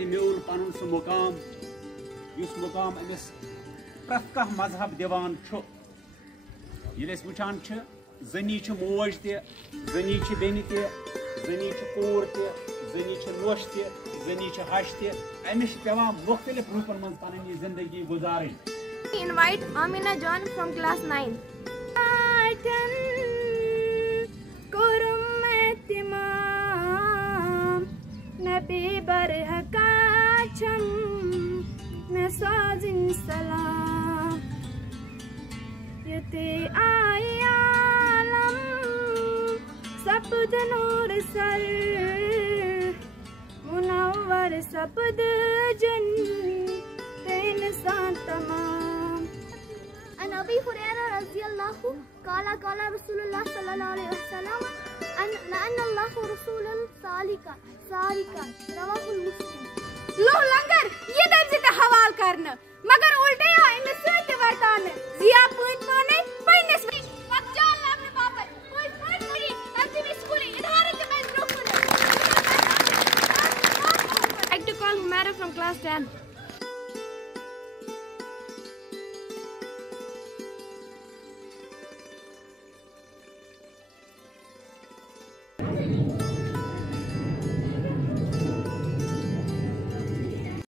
यानी म्यूल पनुन सु मुकाम युस मुकाम अमिस प्रथ कह मजहब दिवान छु ये वुचान जनी मोज तनी बेन तनी कूर तनी नोश तनी हश तमिस पेवान मुख्तलिफ रूपन मज पन जिंदगी गुजारें. Invite Amina John from class 9. Nabi barhakacham nasazin salam yute ayalam sabd nur sar munawwar sabd jan ten santamam an Abi Hurairah radhiyallahu qala Rasulullah sallallahu alaihi wasallam أن الله رسول سالكا رواه مسلم. लो लंगर ये दर्ज का हवाल करना मगर उल्टे आ इन सत वर्तान जिया पॉइंट माने पइनस पक्चाल लाने बापर कोई पॉइंट नहीं तब स्कूल इधारत में रुक like to call Humara from class 10.